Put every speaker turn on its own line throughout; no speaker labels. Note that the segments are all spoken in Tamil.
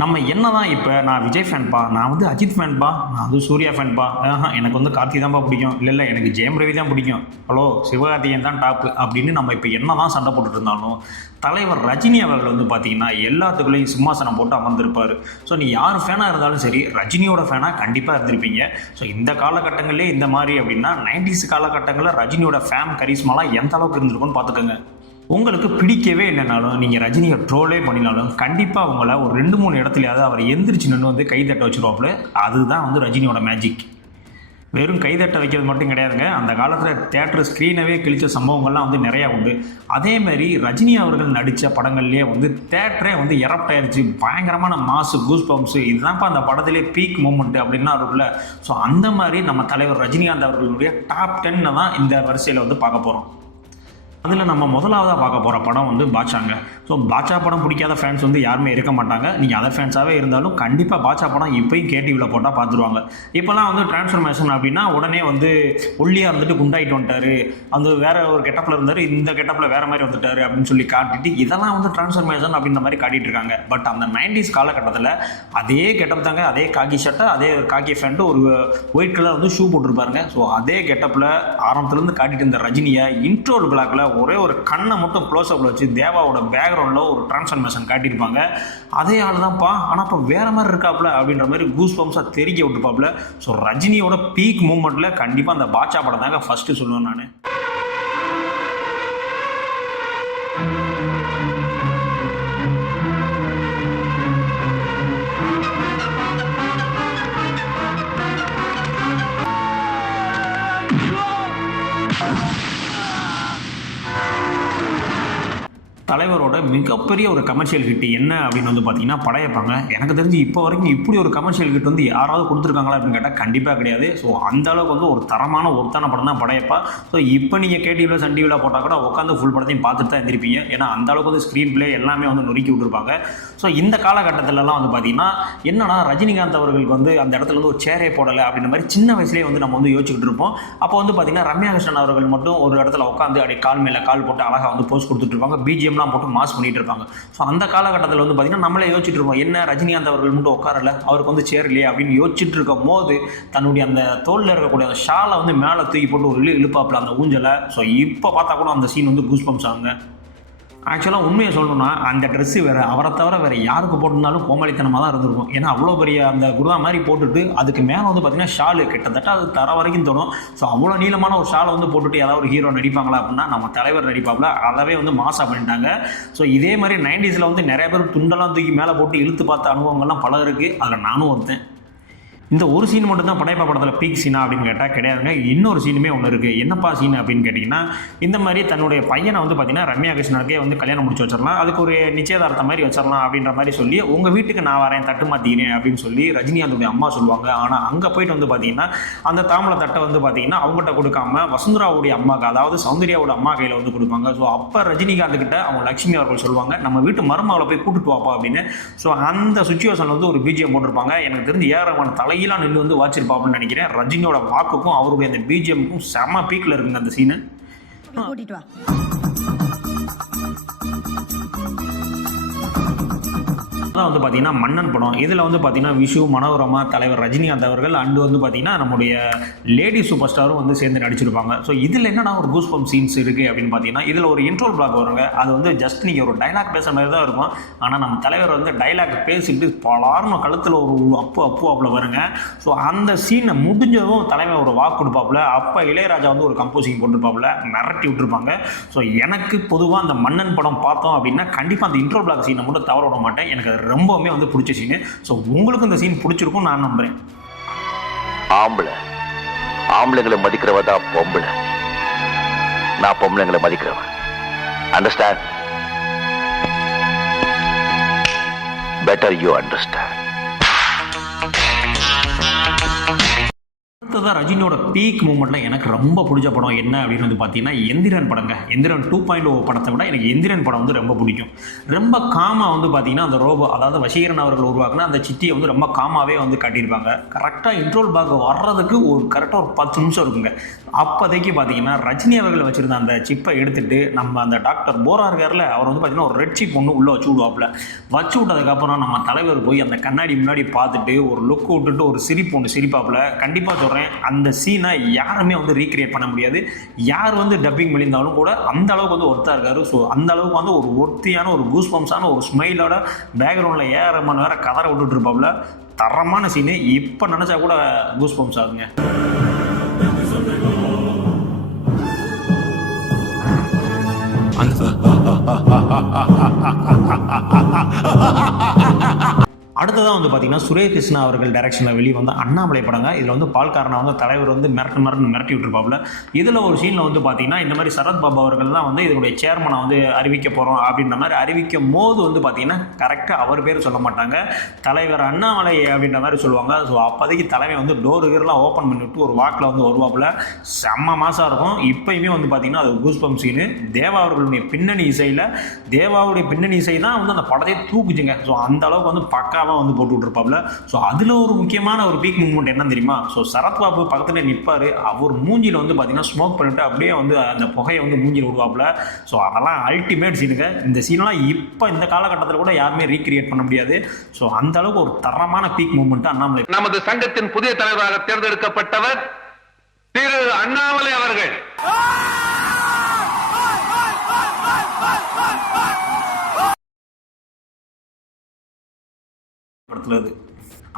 நம்ம என்ன தான் இப்போ நான் விஜய் ஃபேன்பா நான் வந்து அஜித் ஃபேன்பா நான் வந்து சூர்யா ஃபேன்பா ஆஹா எனக்கு வந்து கார்த்தி தான்ப்பா பிடிக்கும். இல்லை இல்லை எனக்கு ஜெயம் ரவி தான் பிடிக்கும். ஹலோ சிவகார்த்திகேயன் தான் டாப்பு அப்படின்னு நம்ம இப்போ என்ன தான் சண்டை போட்டுட்டு இருந்தாலும் தலைவர் ரஜினி அவர்கள் வந்து பார்த்தீங்கன்னா எல்லாத்துக்குள்ளேயும் சிம்மாசனம் போட்டு அமர்ந்திருப்பார். ஸோ நீ யார் ஃபேனாக இருந்தாலும் சரி ரஜினியோட ஃபேனாக கண்டிப்பாக இருந்திருப்பீங்க. ஸோ இந்த காலகட்டங்களிலே இந்த மாதிரி அப்படின்னா நைன்டிஸ் காலகட்டங்களில் ரஜினியோட ஃபேம் கரிஸ்மாலாம் எந்த அளவுக்கு இருந்திருக்கும்னு பார்த்துக்கோங்க உங்களுக்கு பிடிக்கவே இல்லைனாலும் நீங்கள் ரஜினியை ட்ரோலே பண்ணினாலும் கண்டிப்பாக அவங்கள ஒரு ரெண்டு மூணு இடத்துலையாவது அவர் எந்திரிச்சு நின்று வந்து கை தட்ட வச்சுருவாப்புல அதுதான் வந்து ரஜினியோட மேஜிக் வெறும் கைதட்ட வைக்கிறது மட்டும் கிடையாதுங்க. அந்த காலத்தில் தேட்டர் ஸ்க்ரீனவே கிழிச்ச சம்பவங்கள்லாம் வந்து நிறையா உண்டு. அதேமாரி ரஜினி அவர்கள் நடித்த படங்கள்லேயே வந்து தேட்டரே வந்து இறப்பாயிருச்சு பயங்கரமான மாசு கூஸ் பம்ப்ஸு இதுதான்ப்பா அந்த படத்திலே பீக் மூமெண்ட் அப்படின்னா இருக்குல்ல ஸோ அந்த மாதிரி நம்ம தலைவர் ரஜினிகாந்த் அவர்களுடைய டாப் டென்னை தான் இந்த வரிசையில் வந்து பார்க்க போகிறோம் அதில் நம்ம முதலாவதாக பார்க்க போகிற படம் வந்து பாட்சாங்க ஸோ பாட்சா படம் பிடிக்காத ஃபேன்ஸ் வந்து யாருமே இருக்க மாட்டாங்க. நீங்கள் அதர் ஃபேன்ஸாகவே இருந்தாலும் கண்டிப்பாக பாட்சா படம் இப்போயும் கேடிவியில் போட்டால் பார்த்துருவாங்க இப்போலாம் வந்து டிரான்ஸ்ஃபர்மேஷன் அப்படின்னா உடனே வந்து ஒல்லியாக இருந்துட்டு குண்டாயிட்டு வந்துட்டாரு. அந்த வேற ஒரு கெட்டப்பில் இருந்தார். இந்த கெட்டப்பில் வேறு மாதிரி வந்துட்டார் அப்படின்னு சொல்லி காட்டிட்டு இதெல்லாம் வந்து டிரான்ஸ்ஃபர்மேஷன் அப்படின்ற மாதிரி காட்டிகிட்டு இருக்காங்க. பட் அந்த நைன்டிஸ் காலகட்டத்தில் அதே கெட்டப் தாங்க அதே காக்கி ஷர்ட்டை அதே காக்கி ஃபேண்ட்டு ஒரு ஒயிட் கலர் வந்து ஷூ போட்டிருப்பாருங்க. ஸோ அதே கெட்டப்பில் ஆரம்பத்துலேருந்து காட்டிட்டு இருந்த ரஜினியை இன்ட்ரோல் பிளாக்கில் ஒரே ஒரு கண்ணை மட்டும் க்ளோஸ் அப்பில் வச்சு தேவாவோட பேக்ரவுண்டில் ஒரு டிரான்ஸ்ஃபர்மேஷன் காட்டியிருப்பாங்க. அதே ஆள் தான்ப்பா ஆனால் இப்போ வேறு மாதிரி இருக்காப்புல அப்படின்ற மாதிரி கூஸ் பம்ஸாக தெரிக்க விட்டுப்பாப்புல ஸோ ரஜினியோட பீக் மூமெண்ட்டில் கண்டிப்பாக அந்த பாட்சா படம் தாங்க ஃபஸ்ட்டு சொல்லுவேன் நான். தலைவரோட மிகப்பெரிய ஒரு கமர்ஷியல் ஹிட் என்ன அப்படின்னு வந்து பார்த்தீங்கன்னா படையப்பாங்க. எனக்கு தெரிஞ்சு இப்போ வரைக்கும் இப்படி ஒரு கமர்ஷியல் ஹிட் வந்து யாராவது கொடுத்துருக்காங்களா அப்படின்னு கேட்டால் கண்டிப்பாக கிடையாது. ஸோ அந்த அளவுக்கு வந்து ஒரு தரமான ஒருத்தான படம் தான் படையப்பா. ஸோ இப்போ நீங்கள் கேடிவியில் சன் டிவியில் போட்டால் கூட உட்காந்து ஃபுல் படத்தையும் பார்த்துட்டு தான் இருந்திருப்பீங்க ஏன்னா அந்த அளவுக்கு வந்து ஸ்க்ரீன் ப்ளே எல்லாமே வந்து நொறுக்கி விட்டுருப்பாங்க. ஸோ இந்த காலகட்டத்திலலாம் வந்து பார்த்தீங்கன்னா என்னன்னா ரஜினிகாந்த் அவர்களுக்கு வந்து அந்த இடத்துல வந்து ஒரு சேரே போடலை அப்படின்ற மாதிரி சின்ன வயசுலேயே வந்து நம்ம வந்து யோசிச்சுக்கிட்டு இருப்போம். அப்போ வந்து பார்த்தீங்கன்னா ரம்யா கிருஷ்ணன் அவர்கள் மட்டும் ஒரு இடத்துல உட்காந்து அப்படியே கால் மேலே கால் போட்டு அழகாக வந்து போஸ்ட் கொடுத்துட்டு இருப்பாங்க. பிஜிஎம்லாம் போட்டு மாஸ் பண்ணிட்டு இருப்பாங்க. ஸோ அந்த காலகட்டத்தில் வந்து பார்த்தீங்கன்னா நம்மளே யோசிச்சுட்டு இருப்போம் என்ன ரஜினிகாந்த் அவர்கள் மட்டும் உட்காரல அவருக்கு வந்து சேர் இல்லையா அப்படின்னு யோசிச்சுட்டு இருக்கும் போது தன்னுடைய அந்த தோளில் இருக்கக்கூடிய அந்த ஷாலை வந்து மேலே தூக்கி போட்டு ஒரு இழு இழுப்பாப்பில் அந்த ஊஞ்சலை. ஸோ இப்போ பார்த்தா கூட அந்த சீன் வந்து கூஸ் பம்ப்ஸ் ஆகுங்க. ஆக்சுவலாக உண்மையை சொல்லணும்னா அந்த ட்ரெஸ்ஸு வேறு அவரை தவிர வேறு யாருக்கு போட்டிருந்தாலும் கோமாளித்தனமாக தான் இருந்திருக்கும். ஏன்னா அவ்வளோ பெரிய அந்த குருதா மாதிரி போட்டுட்டு அதுக்கு மேலே வந்து பார்த்திங்கன்னா ஷாலு கிட்டத்தட்ட அது தர வரைக்கும் தோணும் ஸோ அவ்வளோ நீளமான ஒரு ஷாலை வந்து போட்டுட்டு ஏதாவது ஒரு ஹீரோ நடிப்பாங்களா அப்படின்னா நம்ம தலைவர் நடிப்பாப்புல அதவே வந்து மாசா பண்ணிட்டாங்க. ஸோ இதே மாதிரி நைன்டிஸில் வந்து நிறைய பேர் துண்டெல்லாம் தூக்கி மேலே போட்டு இழுத்து பார்த்த அனுபவங்கள்லாம் பல இருக்குது அதில் நானும் ஒருத்தன். இந்த ஒரு சீன் மட்டும் தான் படையப்பா படத்தில் பீக் சீனா அப்படின்னு கேட்டால் கிடையாதுங்க. இன்னொரு சீனுமே ஒன்று இருக்குது என்னப்பா சீன் அப்படின்னு கேட்டிங்கன்னா இந்த மாதிரி தன்னுடைய பையனை வந்து பார்த்தீங்கன்னா ரம்யா கிருஷ்ணனுக்கே வந்து கல்யாணம் முடிச்சு வச்சிடலாம். அதுக்கு ஒரு நிச்சயதார்த்தம் மாதிரி வச்சிடலாம் அப்படின்ற மாதிரி சொல்லி உங்கள் வீட்டுக்கு நான் வரேன் தட்டு மாற்றிக்கிறேன் அப்படின்னு சொல்லி ரஜினிகாந்தோடைய அம்மா சொல்லுவாங்க. ஆனால் அங்கே போயிட்டு வந்து பார்த்தீங்கன்னா அந்த தாம்பளை தட்டை வந்து பார்த்தீங்கன்னா அவங்ககிட்ட கொடுக்காம வசுந்தராவுடைய அம்மாவுக்கு அதாவது சௌந்தர்யாவோட அம்மா கையில் வந்து கொடுப்பாங்க. ஸோ அப்போ ரஜினிகாந்த் கிட்ட அவங்க லட்சுமி அவர்கள் சொல்லுவாங்க நம்ம வீட்டு மருமகளை போய் கூட்டுட்டு வாப்பா அப்படின்னு. ஸோ அந்த சுச்சுவேஷன் வந்து ஒரு பிஜிஎம் போட்டிருப்பாங்க. எனக்கு தெரிஞ்சு தலை தலையெல்லாம் நின்று வந்து வாச்சிருப்பாப்புன்னு நினைக்கிறேன். ரஜினியோட வாக்குக்கும் அவருடைய அந்த பிஜிஎம்க்கும் செம பீக்கில் இருக்குங்க அந்த சீனு
கூட்டிட்டு வா.
அதான் வந்து பார்த்தீங்கன்னா மன்னன் படம். இதில் வந்து பார்த்தீங்கன்னா விஷு மனோரமா தலைவர் ரஜினிகாந்த் அவர்கள் அண்டு வந்து பார்த்தீங்கன்னா நம்முடைய லேடி சூப்பர் ஸ்டாரும் வந்து சேர்ந்து நடிச்சிருப்பாங்க. ஸோ இதில் என்னன்னா ஒரு கூஸ் பம்ப் சீன்ஸ் இருக்குது அப்படின்னு பார்த்தீங்கன்னா இதில் ஒரு இன்ட்ரோல் பிளாக் வருங்க. அது வந்து ஜஸ்ட் நீங்கள் ஒரு டைலாக் பேசுகிற மாதிரி தான் இருக்கும். ஆனால் நம்ம தலைவர் வந்து டைலாக் பேசிட்டு பலார்னு கழுத்தில் ஒரு அப்பு அப்பு அப்பில் வருங்க. ஸோ அந்த சீனை முடிஞ்சதும் தலைமை ஒரு வாக்கு கொடுப்பாப்புல. அப்போ இளையராஜா வந்து ஒரு கம்போசிங் போட்டிருப்பாப்புல. மிரட்டி விட்டுருப்பாங்க. ஸோ எனக்கு பொதுவாக அந்த மன்னன் படம் பார்த்தோம் அப்படின்னா கண்டிப்பாக அந்த இன்ட்ரோ பிளாக் சீனை மட்டும் தவற விட மாட்டேன். எனக்கு அது ரொம்பவுமே வந்து பிடிச்ச சீனு ஸோ உங்களுக்கு இந்த சீன் பிடிச்சிருக்கும் நான் நம்புகிறேன்
ஆம்பளை. ஆம்பளைங்களை மதிக்கிறவ தான் பொம்பளை. நான் பொம்பளைங்களை மதிக்கிறவன் அண்டர்ஸ்டாண்ட் பெட்டர் யூ அண்டர்ஸ்டாண்ட்
அடுத்ததாக ரஜினியோட பீக் மூமெண்ட்டில் எனக்கு ரொம்ப பிடிச்ச படம் என்ன அப்படின்னு வந்து பார்த்தீங்கன்னா எந்திரன் படங்க. எந்திரன் டூ பாயிண்ட் ஓ படத்தை விட எனக்கு எந்திரன் படம் வந்து ரொம்ப பிடிக்கும். ரொம்ப காமாக வந்து பார்த்தீங்கன்னா அந்த ரோபோ அதாவது வசீகரன் அவர்கள் உருவாக்குன அந்த சிட்டியை வந்து ரொம்ப காமாவே வந்து காட்டியிருப்பாங்க. கரெக்டாக இன்ட்ரோல் பாக் வர்றதுக்கு ஒரு கரெக்டாக ஒரு பத்து நிமிஷம் இருக்குங்க. அப்போதைக்கு பார்த்தீங்கன்னா ரஜினி அவர்கள் வச்சுருந்த அந்த சிப்பை எடுத்துட்டு நம்ம அந்த டாக்டர் போரா இருக்கார்ல அவர் வந்து பார்த்தீங்கன்னா ஒரு ரெட் சிப் ஒன்று உள்ளே வச்சு விடுவாப்புல. வச்சு விட்டதுக்கப்புறம் நம்ம தலைவர் போய் அந்த கண்ணாடி முன்னாடி பார்த்துட்டு ஒரு லுக் விட்டுட்டு ஒரு சிரிப்பு ஒன்று சிரிப்பாப்புல. கண்டிப்பாக சொல்கிறேன் அந்த சீனை யாருமே வந்து ரீக்ரியேட் பண்ண முடியாது. யார் வந்து டப்பிங் பண்ணியிருந்தாலும் கூட அந்த அளவுக்கு வந்து ஒர்த்தாக இருக்காரு. ஸோ அந்த அளவுக்கு வந்து ஒரு ஒர்த்தியான ஒரு கூஸ் பம்ப்ஸான ஒரு ஸ்மைலோட பேக்ரவுண்டில் ஏற மணி வேற கதற விட்டுட்டு இருப்பாப்புல தரமான சீனு இப்போ நினச்சா கூட கூஸ் பம்ப்ஸ் ஆகுங்க அடுத்ததாக வந்து பார்த்தீங்கன்னா சுரேஷ் கிருஷ்ணா அவர்கள் டைரக்ஷனில் வெளியே வந்து அண்ணாமலை படங்க. இதில் வந்து பால்காரனா வந்து தலைவர் வந்து மிரட்டு மிரட்டு மிரட்டி விட்டுருப்பாப்புல. இதில் ஒரு சீனில் வந்து பார்த்தீங்கன்னா இந்த மாதிரி சரத் பாபு அவர்கள் தான் வந்து இதனுடைய சேர்மனை வந்து அறிவிக்க போகிறோம் அப்படின்ற மாதிரி அறிவிக்கும் போது வந்து பார்த்தீங்கன்னா கரெக்டாக அவர் பேர் சொல்ல மாட்டாங்க. தலைவர் அண்ணாமலை அப்படின்ற மாதிரி சொல்லுவாங்க. ஸோ அப்போதைக்கு தலைமை வந்து டோர் கீரெலாம் ஓப்பன் பண்ணிவிட்டு ஒரு வாக்கில் வந்து வருவாப்புல. செம்ம மாதம் இருக்கும். இப்போயுமே வந்து பார்த்தீங்கன்னா அது கூஸ்பம் சீனு தேவா அவர்களுடைய பின்னணி இசையில் தேவாவுடைய பின்னணி இசை தான் வந்து அந்த படத்தை தூக்குச்சுங்க. ஸோ அந்த அளவுக்கு வந்து பக்காவாக வந்து போட்டு விட்ருப்பாப்புல ஸோ அதில் ஒரு முக்கியமான ஒரு பீக் மூமெண்ட் என்ன தெரியுமா? ஸோ சரத்பாபு பக்கத்தில் நிற்பார் அவர் மூஞ்சியில் வந்து பார்த்தீங்கன்னா ஸ்மோக் பண்ணிட்டு அப்படியே வந்து அந்த புகையை வந்து மூஞ்சில் விடுவாப்புல ஸோ அதெல்லாம் அல்டிமேட் சீனுங்க இந்த சீனெலாம் இப்போ இந்த காலகட்டத்தில் கூட யாருமே ரீக்ரியேட் பண்ண முடியாது. ஸோ அந்த அளவுக்கு ஒரு தரமான பீக் மூமெண்ட் அண்ணாமலை.
நமது சங்கத்தின் புதிய தலைவராக தேர்ந்தெடுக்கப்பட்டவர் திரு
படத்தில் அது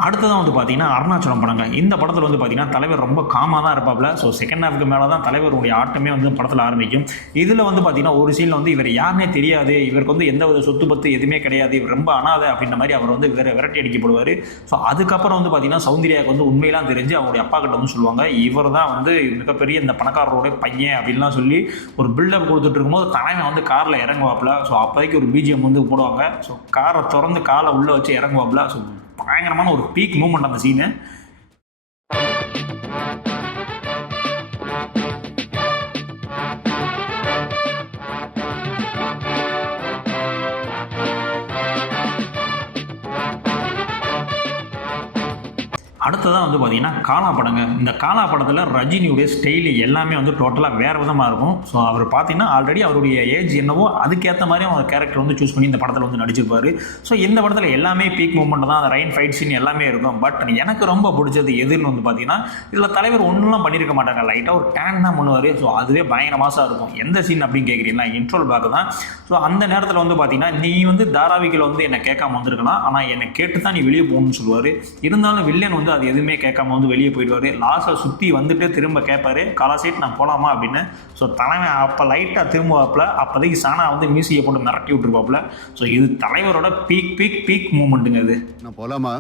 அடுத்ததான் வந்து பார்த்தீங்கன்னா அருணாச்சலம் படங்க. இந்த படத்தில் வந்து பார்த்தீங்கன்னா தலைவர் ரொம்ப காமாக தான் இருப்பாப்ல. ஸோ செகண்ட் ஹாஃப்க்கு மேலே தான் தலைவருடைய ஆட்டமே வந்து படத்தில் ஆரம்பிக்கும். இதில் வந்து பார்த்தீங்கன்னா ஒரு சீனில் வந்து இவர் யாருனே தெரியாது. இவருக்கு வந்து எந்த வித சொத்து பத்து எதுவுமே கிடையாது. இவர் ரொம்ப அனாதை அப்படின்ற மாதிரி அவர் வந்து வேறு விரட்டி அடிக்கப்படுவார். ஸோ அதுக்கப்புறம் வந்து பார்த்தீங்கன்னா சௌந்தர்யாவுக்கு வந்து உண்மையெல்லாம் தெரிஞ்சு அவருடைய அப்பா கிட்ட வந்து சொல்லுவாங்க இவர் தான் வந்து மிகப்பெரிய இந்த பணக்காரரோட பையன் அப்படின்லாம் சொல்லி ஒரு பில்டப் கொடுத்துட்டு இருக்கும்போது தலைமை வந்து காரில் இறங்குவாப்ல. ஸோ அப்போதைக்கு ஒரு பிஜிஎம் வந்து போடுவாங்க. ஸோ காரை திறந்து காலை உள்ளே வச்சு இறங்குவாப்ல. ஸோ பயங்கரமான ஒரு பீக் மூமெண்ட் அந்த சீனு அடுத்ததாக வந்து பார்த்தீங்கன்னா காலா படங்க. இந்த காலா படத்தில் ரஜினியுடைய ஸ்டைலு எல்லாமே வந்து டோட்டலாக வேறு விதமாக இருக்கும். ஸோ அவர் பார்த்தீங்கன்னா ஆல்ரெடி அவருடைய ஏஜ் என்னவோ அதுக்கேற்ற மாதிரி அவர் கேரக்டர் வந்து சூஸ் பண்ணி இந்த படத்தில் வந்து நடிச்சிருப்பார். ஸோ இந்த படத்தில் எல்லாமே பீக் மூமெண்ட் தான். அந்த ரைன் ஃபைட் சீன் எல்லாமே இருக்கும். பட் எனக்கு ரொம்ப பிடிச்சது எதுன்னு வந்து பார்த்தீங்கன்னா இதில் தலைவர் ஒன்றும்லாம் பண்ணியிருக்க மாட்டாங்க. லைட்டாக ஒரு டேன் தான் பண்ணுவார். ஸோ அதுவே பயங்கர மாசாக இருக்கும். எந்த சீன் அப்படின்னு கேட்குறீங்களா இன்ட்ரோல் பேக் தான் ஸோ அந்த நேரத்தில் வந்து பார்த்தீங்கன்னா நீ வந்து தாராவிக்கில் வந்து என்னை கேட்காம வந்திருக்கலாம். ஆனால் என்னை கேட்டு தான் நீ வெளியே போகணும்னு சொல்லுவார். இருந்தாலும் வில்லன் வந்து அது எதுவுமே கேட்காம வந்து வெளியே போயிடுவார். லாஸ்ட்டில் சுற்றி வந்துட்டு திரும்ப கேட்பாரு காலா சைட் நான் போகலாமா அப்படின்னு. ஸோ தலைவன் அப்போ லைட்டாக திரும்புவாப்பில். அப்போதைக்கு சானா வந்து மியூசியை போட்டு மிரட்டி விட்டுருப்பாப்புல ஸோ இது தலைவரோட பீக் பீக் பீக் மூமெண்ட்டுங்க இது.
நான் போகலாமா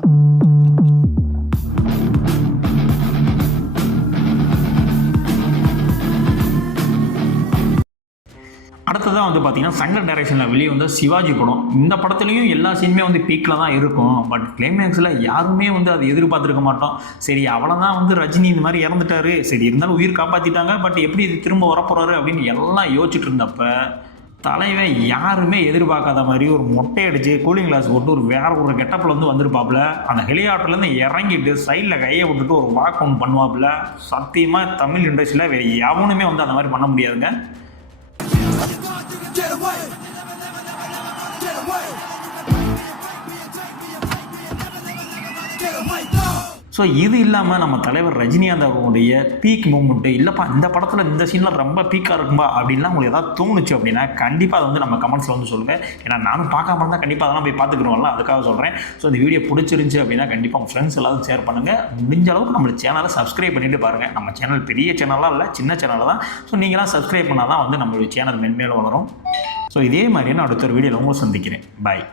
அடுத்ததாக வந்து பார்த்தீங்கன்னா சங்கர் டைரக்ஷனில் வெளியே வந்த சிவாஜி படம். இந்த படத்துலையும் எல்லா சீனுமே வந்து பீக்கில் தான் இருக்கும். பட் கிளைமேக்ஸில் யாருமே வந்து அதை எதிர்பார்த்துருக்க மாட்டோம். சரி அவ்வளோ தான் வந்து ரஜினி இந்த மாதிரி இறந்துட்டாரு. சரி இருந்தாலும் உயிர் காப்பாற்றிட்டாங்க பட் எப்படி இது திரும்ப வரப்போகிறாரு அப்படின்னு எல்லாம் யோசிச்சுட்டு இருந்தப்ப தலைவன் யாருமே எதிர்பார்க்காத மாதிரி ஒரு மொட்டை அடிச்சு கூலிங் கிளாஸ் போட்டு ஒரு வேற ஒரு கெட்டப்பில் வந்து வந்திருப்பாப்புல. அந்த ஹெலிகாப்டர்லேருந்து இறங்கிட்டு சைடில் கையை விட்டுட்டு ஒரு வாக் ஒன்று பண்ணுவாப்புல. சத்தியமாக தமிழ் இண்டஸ்ட்ரியில் வேறு எவனுமே வந்து அந்த மாதிரி பண்ண முடியாதுங்க.
Get away!
ஸோ இது இல்லாமல் நம்ம தலைவர் ரஜினிகாந்த் அவர்களுடைய பீக் மூமெண்ட்டு இல்லைப்பா இந்த படத்தில் இந்த சீனில் ரொம்ப பீக்காக இருக்கும்பா அப்படின்லாம் உங்களுக்கு ஏதாவது தோணுச்சு அப்படின்னா கண்டிப்பாக அதை வந்து நம்ம கமெண்ட்ஸில் வந்து சொல்லுங்கள் ஏன்னா நானும் பார்க்காம இருந்தால் கண்டிப்பாக அதெல்லாம் போய் பார்த்துக்கிறோம்ல அதுக்காக சொல்கிறேன் ஸோ இந்த வீடியோ பிடிச்சிருந்துச்சி அப்படின்னா கண்டிப்பாக உங்கள் ஃப்ரெண்ட்ஸ் எல்லாரும் ஷேர் பண்ணுங்கள் முடிஞ்ச அளவுக்கு நம்ம சேனலை சப்ஸ்கிரைப் பண்ணிட்டு பாருங்கள் நம்ம சேனல் பெரிய சேனலாக இல்லை சின்ன சேனல் தான். ஸோ நீங்களாம் சப்ஸ்கிரைப் பண்ணால் தான் வந்து நம்மளுடைய சேனல் மென்மேலும் வளரும். ஸோ இதே மாதிரியான நான் அடுத்த ஒரு வீடியோவில் உங்களை சந்திக்கிறேன். பாய்